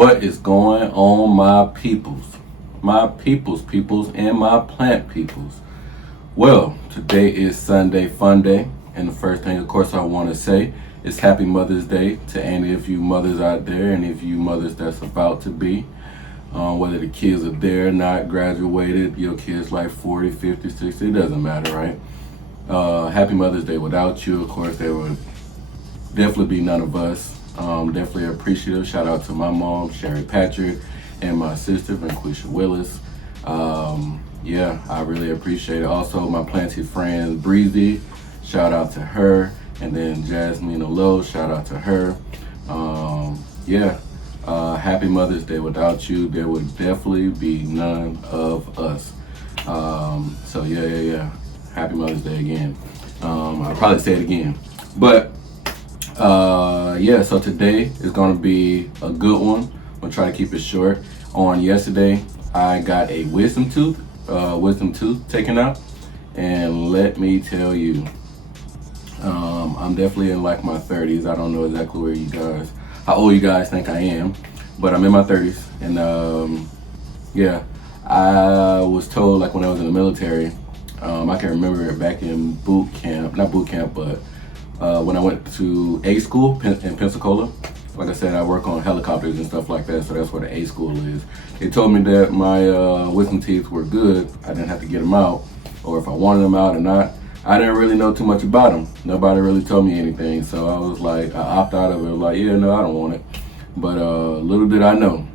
What is going on, my peoples, and my plant peoples? Well, today is Sunday Fun Day, and the first thing, of course, I want to say is Happy Mother's Day to any of you mothers out there, any of you mothers that's about to be. Whether the kids are there, not graduated, your kids like 40, 50, 60, it doesn't matter, right? Happy Mother's Day. Without you, of course, there would definitely be none of us. Definitely appreciative. Shout out to my mom, Sherry Patrick, and my sister, Vanquisha Willis. Yeah, I really appreciate it. Also, my planty friend, Breezy, shout out to her. And then Jasmine Lowe, shout out to her. Happy Mother's Day. Without you, there would definitely be none of us. So yeah. Happy Mother's Day again. I'll probably say it again. But so today is gonna be a good one. I'm gonna try to keep it short. On yesterday, I got a wisdom tooth taken out. And let me tell you, I'm definitely in like my 30s. I don't know exactly how old you guys think I am, but I'm in my 30s. And I was told, like when I was in the military, I can remember it back in not boot camp, but when I went to A school in Pensacola. Like I said, I work on helicopters and stuff like that, so that's where the A school is. They told me that my wisdom teeth were good. I didn't have to get them out, or if I wanted them out or not. I didn't really know too much about them. Nobody really told me anything, so I was like, I opted out of it. Like, yeah, no, I don't want it. But little did I know,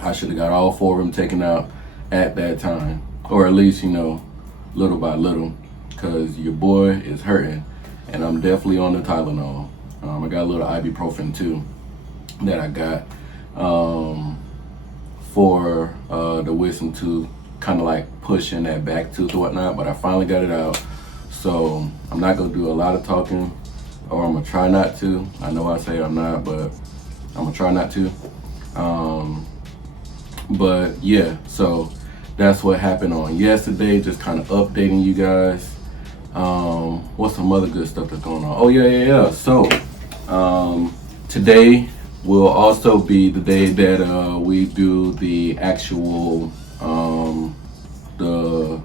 I should have got all 4 of them taken out at that time, or at least, little by little, because your boy is hurting, and I'm definitely on the Tylenol. I got a little ibuprofen too that I got for the wisdom tooth, kind of like pushing that back tooth or whatnot, but I finally got it out. So I'm not gonna do a lot of talking, or I'm gonna try not to. I know I say I'm not, but I'm gonna try not to. But yeah, so that's what happened on yesterday, just kind of updating you guys. What's some other good stuff that's going on? Oh yeah. So today will also be the day that we do the actual the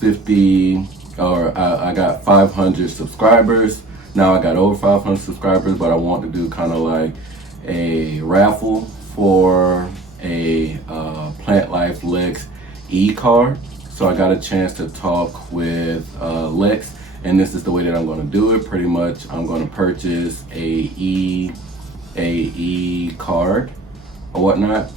50, or I got 500 subscribers. Now I got over 500 subscribers, but I want to do kind of like a raffle for a PLANTLIFELEX e-card. So I got a chance to talk with Lex, and this is the way that I'm going to do it. Pretty much, I'm going to purchase a e-card or whatnot,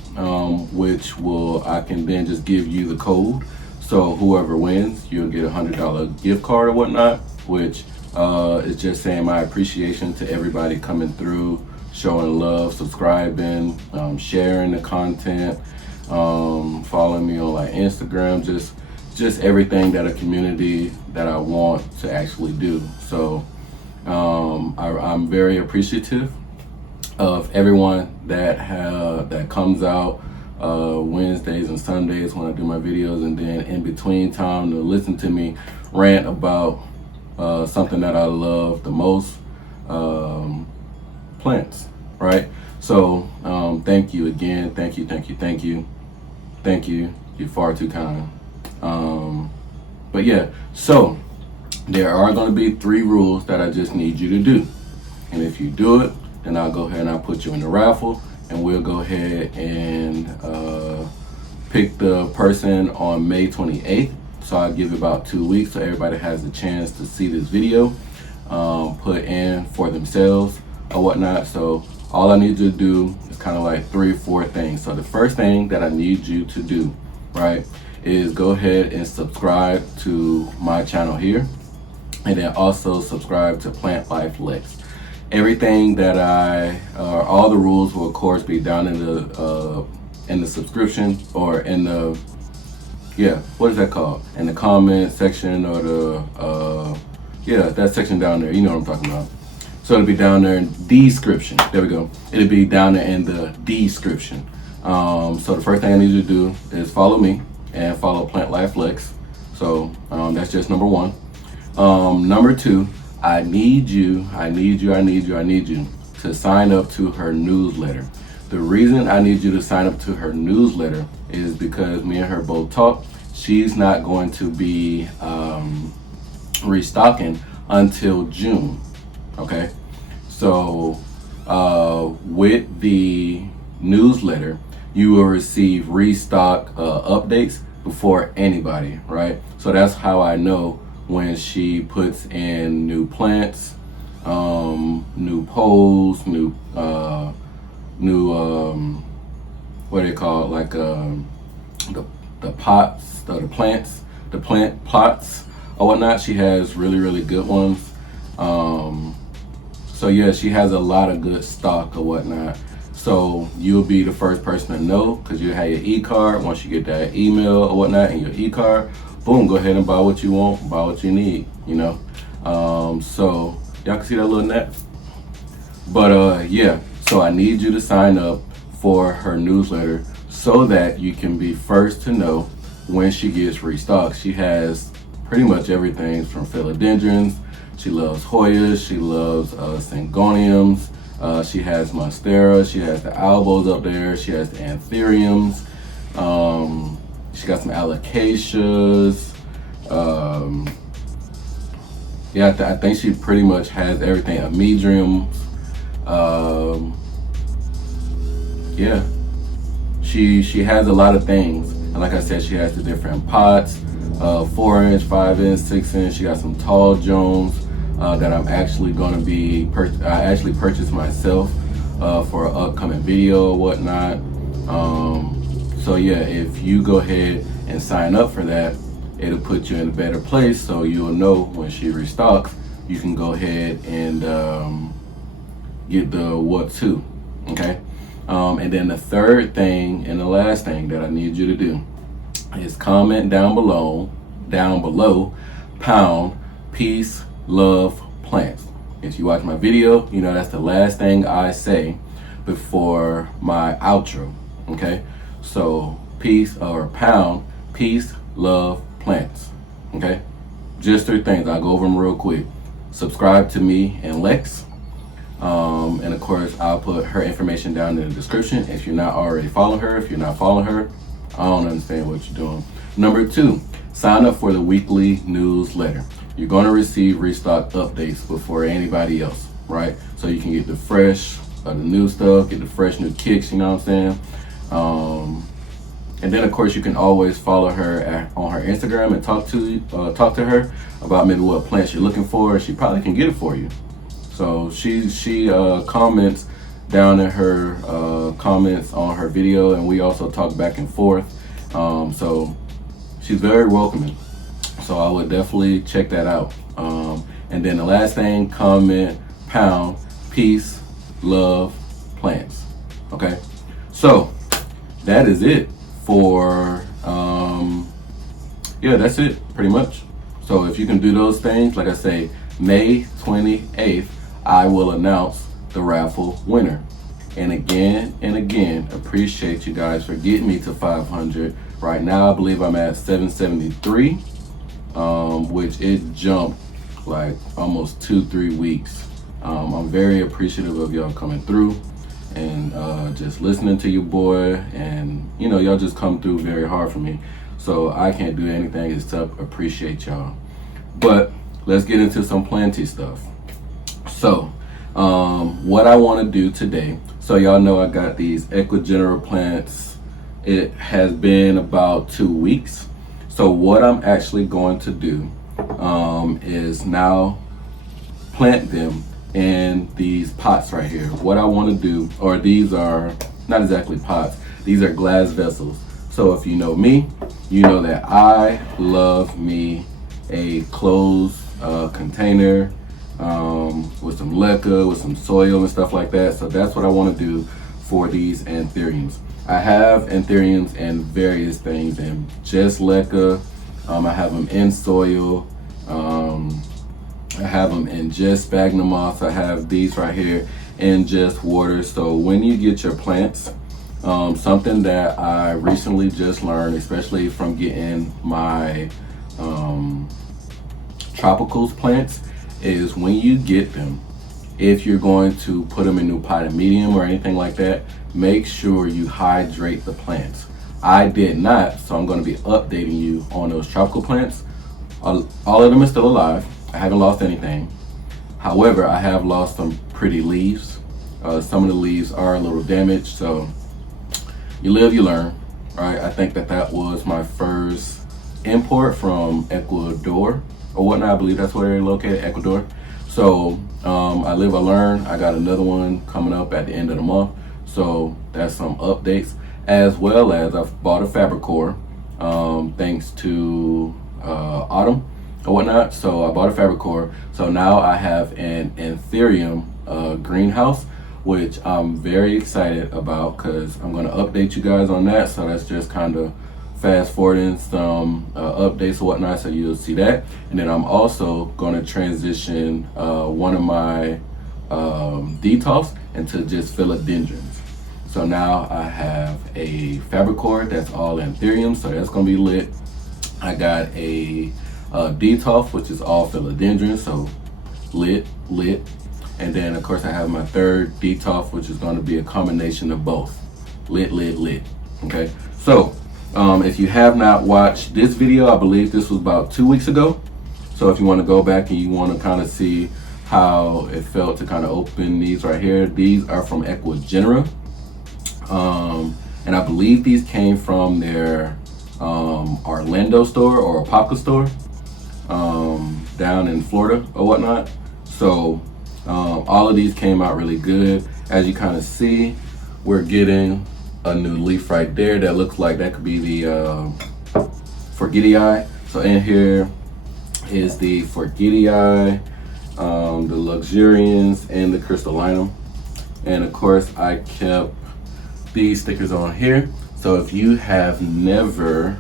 which I can then just give you the code. So whoever wins, you'll get a $100 gift card or whatnot, which is just saying my appreciation to everybody coming through, showing love, subscribing, sharing the content, following me on like Instagram, just everything that a community that I want to actually do. So I'm very appreciative of everyone that comes out Wednesdays and Sundays when I do my videos, and then in between time to listen to me rant about something that I love the most, plants, right? So thank you again. Thank you. You're far too kind. But yeah, so there are going to be 3 rules that I just need you to do, and if you do it, then I'll go ahead and I'll put you in the raffle, and we'll go ahead and pick the person on May 28th. So I'll give it about 2 weeks so everybody has a chance to see this video, put in for themselves or whatnot. So all I need you to do is kind of like 3 or 4 things. So the first thing that I need you to do, right, is go ahead and subscribe to my channel here, and then also subscribe to PLANTLIFELEX. Everything that all the rules will of course be down in the subscription, or in the, what is that called? In the comment section, or that section down there, you know what I'm talking about. So it'll be down there in description. There we go. It'll be down there in the description. So the first thing I need you to do is follow me and follow PLANTLIFELEX. So that's just number 1. Number 2, I need you to sign up to her newsletter. The reason I need you to sign up to her newsletter is because me and her both talked. She's not going to be restocking until June. Okay, so with the newsletter, you will receive restock updates before anybody, right? So that's how I know when she puts in new plants, new poles, new what do they call it, like the pots, the plants, the plant plots or whatnot. She has really good ones. So yeah, she has a lot of good stock or whatnot. So you'll be the first person to know, because you have your e-card. Once you get that email or whatnot and your e-card, boom, go ahead and buy what you want, buy what you need, you know. So y'all can see that little net. But yeah, so I need you to sign up for her newsletter so that you can be first to know when she gets restocked. She has pretty much everything from philodendrons. She loves Hoyas, she loves syngoniums. She has monstera, she has the albos up there, she has the anthuriums, she got some alocasias. Yeah, I think she pretty much has everything. Amedriums. Yeah, she has a lot of things. And like I said, she has the different pots, 4-inch, 5-inch, 6-inch. She got some tall Jones that I'm actually going to be, I actually purchased myself for an upcoming video or whatnot. So yeah, if you go ahead and sign up for that, it'll put you in a better place, so you'll know when she restocks, you can go ahead and get the what to, okay? And then the third thing and the last thing that I need you to do is comment down below, pound, peace, love, plants. If you watch my video, you know that's the last thing I say before my outro, okay? So peace, or pound, peace, love, plants, okay? Just 3 things. I'll go over them real quick. Subscribe to me and Lex. And of course, I'll put her information down in the description. If you're not already following her, if you're not following her, I don't understand what you're doing. Number 2, sign up for the weekly newsletter. You're going to receive restock updates before anybody else, right? So you can get the fresh, the new stuff, get the fresh new kicks, you know what I'm saying? And then of course you can always follow her on her Instagram and talk to her about maybe what plants you're looking for. She probably can get it for you. So she comments down in her comments on her video, and we also talk back and forth. So she's very welcoming. So I would definitely check that out. And then the last thing, comment, pound, peace, love, plants. Okay. So that is it for yeah, that's it pretty much. So if you can do those things, like I say, May 28th, I will announce the raffle winner. And again, appreciate you guys for getting me to 500. Right now, I believe I'm at 773, which it jumped like almost 2-3 weeks. I'm very appreciative of y'all coming through and just listening to your boy, and you know, y'all just come through very hard for me. So I can't do anything except appreciate y'all. But let's get into some planty stuff. So what I want to do today, so y'all know I got these Ecuagenera plants. It has been about 2 weeks. So what I'm actually going to do is now plant them in these pots right here. What I want to do, or these are not exactly pots, these are glass vessels. So if you know me, you know that I love me a closed container with some leca, with some soil and stuff like that. So that's what I want to do for these anthuriums. I have anthuriums in various things, and just leca. I have them in soil. I have them in just Spagnomoss moss. I have these right here in just water. So when you get your plants, something that I recently just learned, especially from getting my tropicals plants, is when you get them, if you're going to put them in new potted medium or anything like that, make sure you hydrate the plants. I did not, so I'm going to be updating you on those tropical plants. All of them are still alive. I haven't lost anything. However, I have lost some pretty leaves. Some of the leaves are a little damaged, so you live, you learn, right? I think that was my first import from Ecuador or whatnot. I believe that's where they're located, Ecuador. So I live, I learn. I got another one coming up at the end of the month. So that's some updates, as well as I've bought a fabric core thanks to Autumn or whatnot. So I bought a fabric core. So now I have an anthurium greenhouse, which I'm very excited about because I'm going to update you guys on that. So that's just kind of fast forwarding some updates or whatnot, so you'll see that. And then I'm also going to transition one of my detox into just philodendrons. So now I have a fabric core that's all anthurium, so that's going to be lit. I got a detox, which is all philodendrons, so lit. And then of course I have my third detox, which is going to be a combination of both, lit. Okay, so if you have not watched this video, I believe this was about 2 weeks ago. So if you want to go back and you want to kind of see how it felt to kind of open these right here, these are from Ecuagenera. And I believe these came from their Orlando store or Apopka store down in Florida or whatnot. So all of these came out really good. As you kind of see, we're getting a new leaf right there that looks like that could be the Forgetii. So in here is the Forgetii, the Luxurians, and the Crystallinum. And of course I kept these stickers on here. So if you have never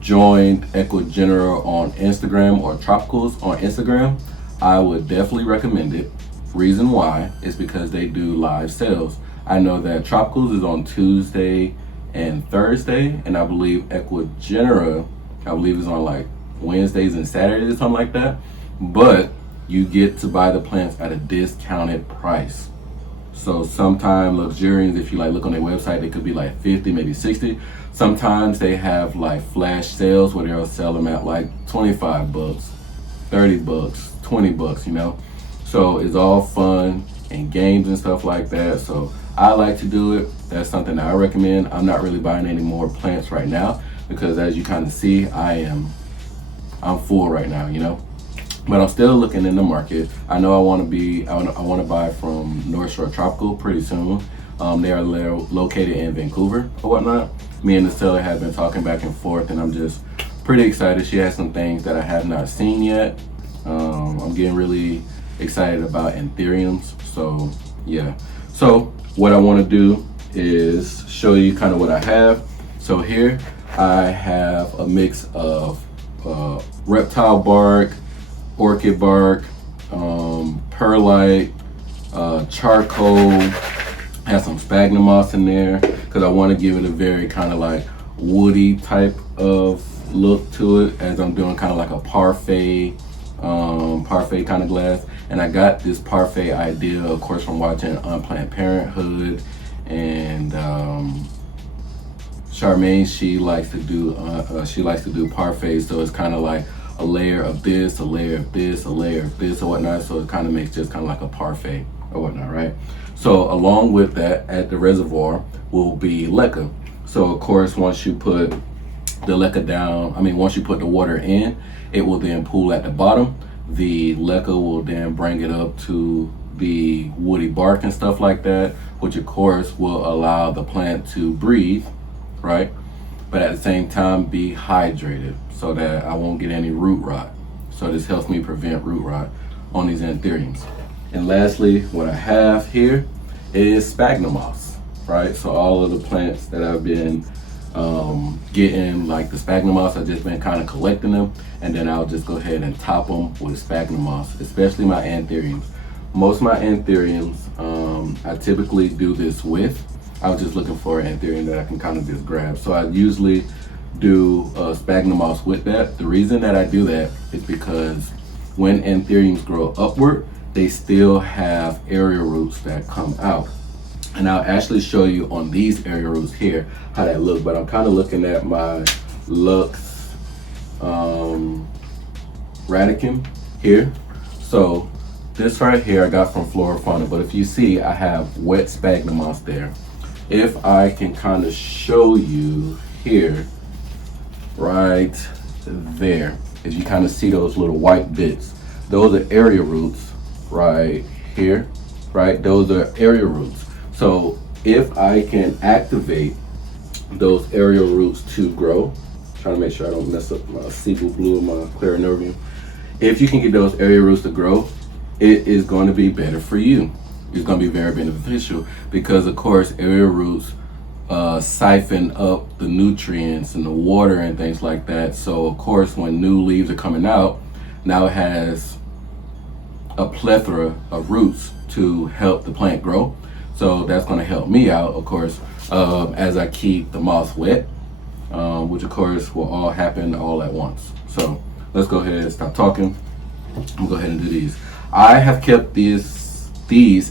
joined Ecuagenera on Instagram or Tropicals on Instagram, I would definitely recommend it. Reason why is because they do live sales. I know that Tropicals is on Tuesday and Thursday, and I believe Ecuagenera, is on like Wednesdays and Saturdays or something like that. But you get to buy the plants at a discounted price. So sometimes Luxurians, if you like look on their website, they could be like 50, maybe 60. Sometimes they have like flash sales where they'll sell them at like 25 bucks, 30 bucks, 20 bucks, you know? So it's all fun and games and stuff like that. So I like to do it. That's something that I recommend. I'm not really buying any more plants right now because as you kind of see, I'm full right now, you know? But I'm still looking in the market. I know I want to buy from Nursery Tropical pretty soon. They are located in Vancouver or whatnot. Me and the seller have been talking back and forth, and I'm just pretty excited. She has some things that I have not seen yet. I'm getting really excited about anthuriums. So yeah. So what I want to do is show you kind of what I have. So here I have a mix of reptile bark, orchid bark, perlite, charcoal, have some Spagnomoss moss in there because I want to give it a very kind of like woody type of look to it, as I'm doing kind of like a parfait kind of glass. And I got this parfait idea, of course, from watching Unplanned Parenthood, and Charmaine, she likes to do parfait, so it's kind of like a layer of this, a layer of this, a layer of this, or whatnot. So it kind of makes just kind of like a parfait or whatnot, right? So along with that, at the reservoir will be leca. So of course, once you put the leca down, once you put the water in, it will then pool at the bottom. The leca will then bring it up to the woody bark and stuff like that, which of course will allow the plant to breathe, right? But at the same time be hydrated so that I won't get any root rot. So this helps me prevent root rot on these anthuriums. And lastly, what I have here is Sphagnum moss, right? So all of the plants that I've been getting, like the Sphagnum moss, I've just been kind of collecting them, and then I'll just go ahead and top them with Sphagnum moss, especially my anthuriums. Most of my anthuriums, I typically do this with. I was just looking for an anthurium that I can kind of just grab. So I usually do Sphagnum moss with that. The reason that I do that is because when anthuriums grow upward, they still have area roots that come out. And I'll actually show you on these area roots here how that looks. But I'm kind of looking at my Lux Radicum here. So this right here I got from FLORA FAUNA. But if you see, I have wet Spagnomoss moss there. If I can kind of show you here, right there, if you kind of see those little white bits, those are area roots right here, right? Those are area roots. So if I can activate those area roots to grow, trying to make sure I don't mess up my Cebu blue and my Clarinervium. If you can get those area roots to grow, it is going to be better for you. It's going to be very beneficial because, of course, area roots siphon up the nutrients and the water and things like that. So, of course, when new leaves are coming out, now it has a plethora of roots to help the plant grow. So that's going to help me out, of course, as I keep the moss wet, which of course will all happen all at once. So let's go ahead and stop talking. I'm gonna go ahead and do these. I have kept these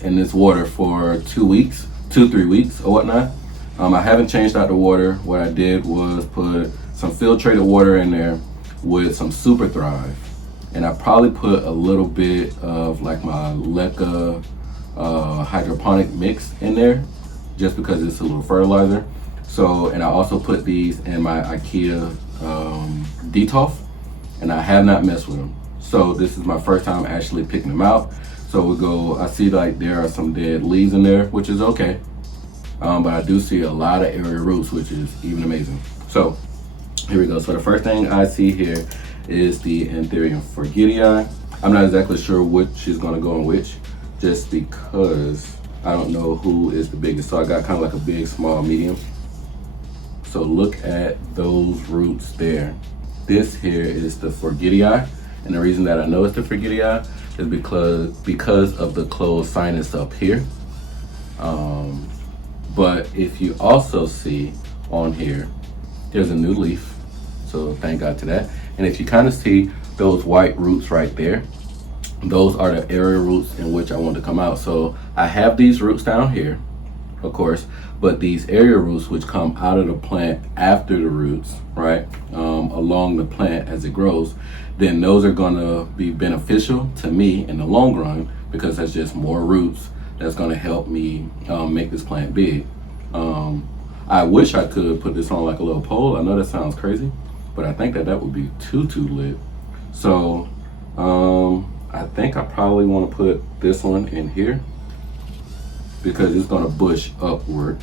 in this water for 2 weeks, 2-3 weeks or whatnot. I haven't changed out the water. What I did was put some filtrated water in there with some SUPERthrive, and I probably put a little bit of like my Leca hydroponic mix in there just because it's a little fertilizer. So, and I also put these in my IKEA Detolf, and I have not messed with them. So this is my first time actually picking them out. So we go, I see like there are some dead leaves in there, which is okay. But I do see a lot of area roots, which is even amazing. So here we go. So the first thing I see here is the anthurium forgetii. I'm not exactly sure which is gonna go in which, just because I don't know who is the biggest. So I got kind of like a big, small, medium. So look at those roots there. This here is the forgetii. And the reason that I know it's the forgetii is because of the closed sinus up here. But if you also see on here, there's a new leaf. So thank God to that. And if you kind of see those white roots right there, those are the area roots in which I want to come out. So I have these roots down here, of course, but these area roots which come out of the plant after the roots, right, along the plant as it grows, then those are gonna be beneficial to me in the long run because that's just more roots that's gonna help me make this plant big. I wish I could put this on like a little pole. I know that sounds crazy, but I think that would be too lit. So I think I probably want to put this one in here because it's gonna bush upward.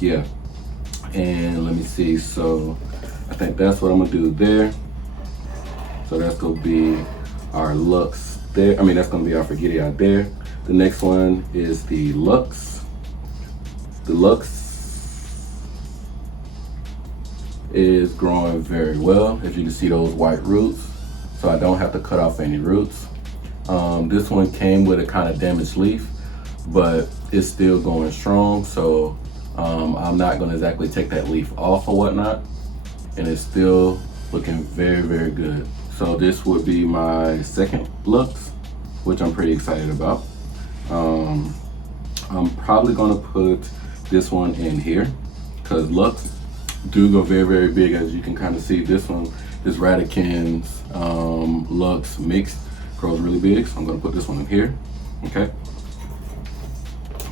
Yeah, and let me see. So I think that's what I'm gonna do there. So that's gonna be our Lux there. I mean, that's gonna be our forgetii there. The next one is the Lux. The Lux is growing very well. As you can see, those white roots. So I don't have to cut off any roots. This one came with a kind of damaged leaf, but it's still going strong. So I'm not gonna exactly take that leaf off or whatnot. And it's still looking very, very good. So this would be my second Lux, which I'm pretty excited about. I'm probably gonna put this one in here because Lux do go very, very big. As you can kind of see, this one, this Radicum's Lux mix grows really big. So I'm gonna put this one in here, okay?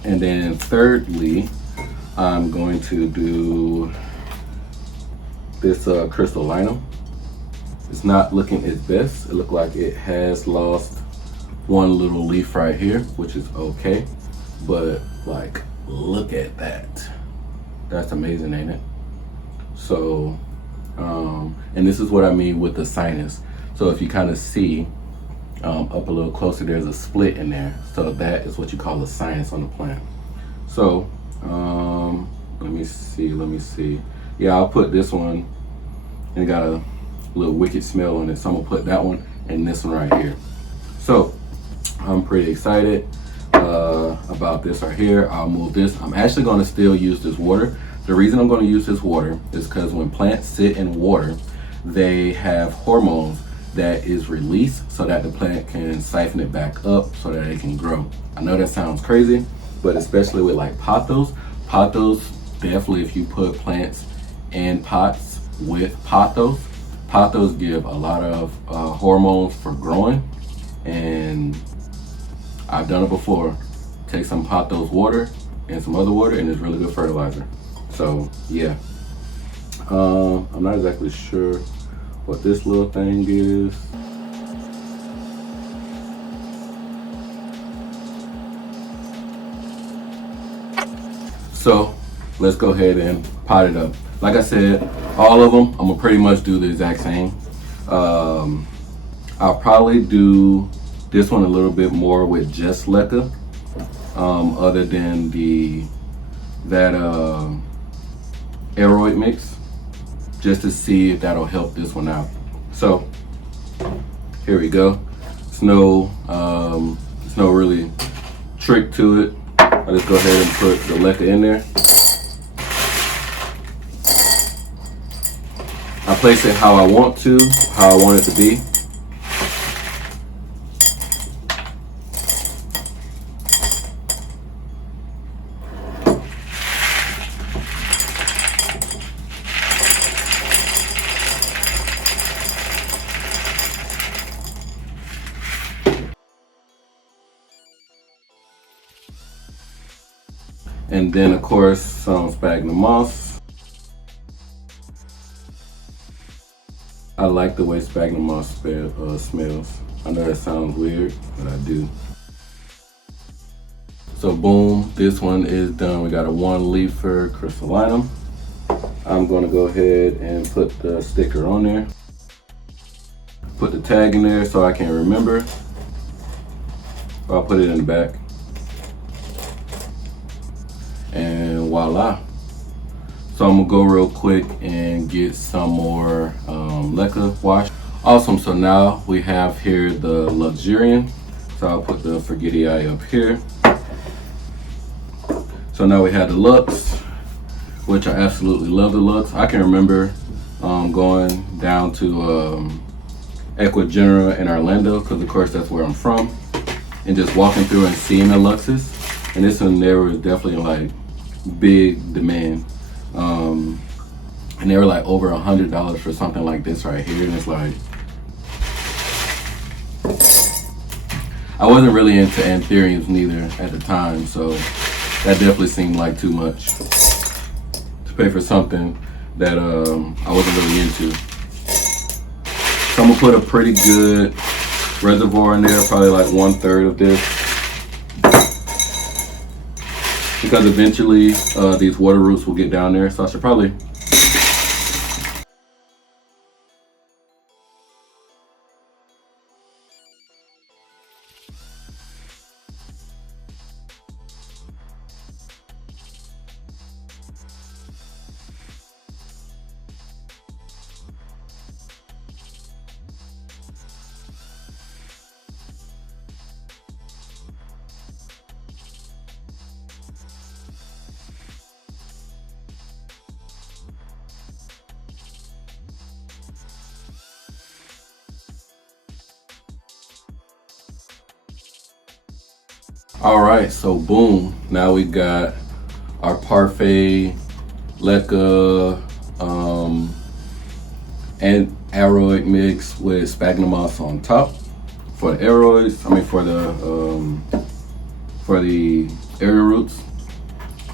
And then thirdly, I'm going to do this crystallinum. It's not looking its best. It looked like it has lost one little leaf right here, which is okay. But like, look at that. That's amazing, ain't it? So, and this is what I mean with the sinus. So if you kind of see up a little closer, there's a split in there. So that is what you call a sinus on the plant. So let me see. Yeah, I'll put this one, and it got a little wicked smell on it. So I'm gonna put that one and this one right here. So I'm pretty excited about this right here. I'll move this. I'm actually gonna still use this water. The reason I'm gonna use this water is because when plants sit in water, they have hormones that is released so that the plant can siphon it back up so that it can grow. I know that sounds crazy, but especially with like pothos, definitely if you put plants in pots with pothos give a lot of hormones for growing, and I've done it before. Take some pothos water and some other water and it's really good fertilizer. So yeah, I'm not exactly sure what this little thing is. So let's go ahead and pot it up. Like I said, all of them, I'm gonna pretty much do the exact same. I'll probably do this one a little bit more with just leca, other than that Aroid mix, just to see if that'll help this one out. So here we go. It's no really trick to it. I'll just go ahead and put the leca in there. I place it how I want it to be. And then of course some Spagnomoss moss. I like the way Spagmoss smells. I know that sounds weird, but I do. So boom, this one is done. We got a 1-leafer crystallinum. I'm gonna go ahead and put the sticker on there. Put the tag in there so I can remember. I'll put it in the back. And voila. So I'm gonna go real quick and get some more leca wash. Awesome, so now we have here the Luxurian. So I'll put the Forgetii up here. So now we have the Lux, which I absolutely love the Lux. I can remember going down to Ecuagenera in Orlando, because of course that's where I'm from, and just walking through and seeing the Luxes. And this one there was definitely like big demand. And they were like over $100 for something like this right here. And it's like, I wasn't really into anthuriums neither at the time, so that definitely seemed like too much to pay for something that I wasn't really into. So I'm gonna put a pretty good reservoir in there, probably like 1/3 of this, because eventually these water roots will get down there. So I should probably All right, so boom, now we got our parfait, leca, and Aroid mix with Sphagnum moss on top for the Aroids. I mean for the area roots.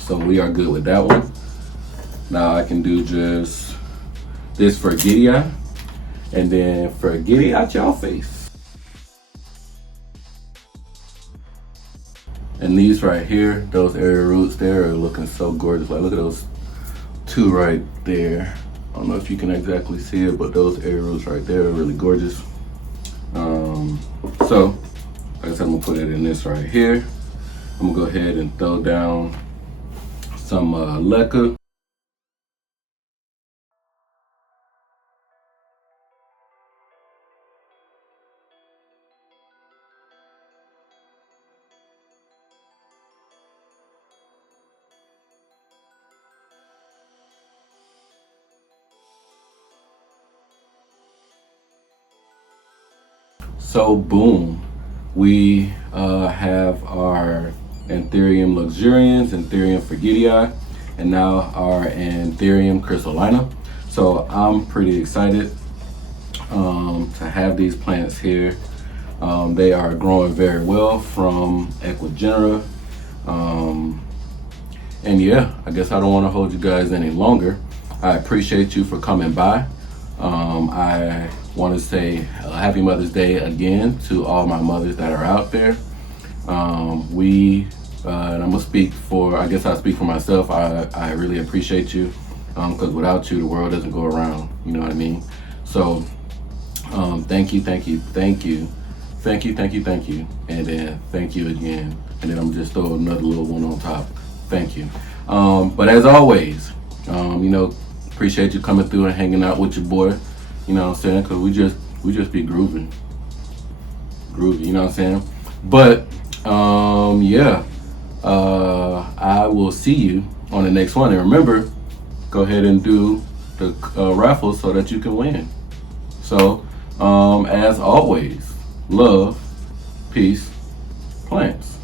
So we are good with that one. Now I can do just this Forgetii, and then forget it out y'all face. And these right here, those area roots there are looking so gorgeous. Like, look at those two right there. I don't know if you can exactly see it, but those area roots right there are really gorgeous. So, like I said, I'm gonna put it in this right here. I'm gonna go ahead and throw down some leca. So boom, we have our Anthurium luxurians, Anthurium frigidii, and now our Anthurium crystallina. So I'm pretty excited to have these plants here. They are growing very well from Ecuagenera. And yeah, I guess I don't want to hold you guys any longer. I appreciate you for coming by. I want to say happy Mother's Day again to all my mothers that are out there. And I'm gonna speak for, I guess I speak for myself. I really appreciate you, because without you, the world doesn't go around. You know what I mean? So, thank you, thank you, thank you, thank you, thank you, thank you, and then thank you again. And then I'm just throw another little one on top. Thank you. But as always, appreciate you coming through and hanging out with your boy. You know what I'm saying? Because we just be groovy. You know what I'm saying? But yeah, I will see you on the next one. And remember, go ahead and do the raffle so that you can win. So, as always, love, peace, plants.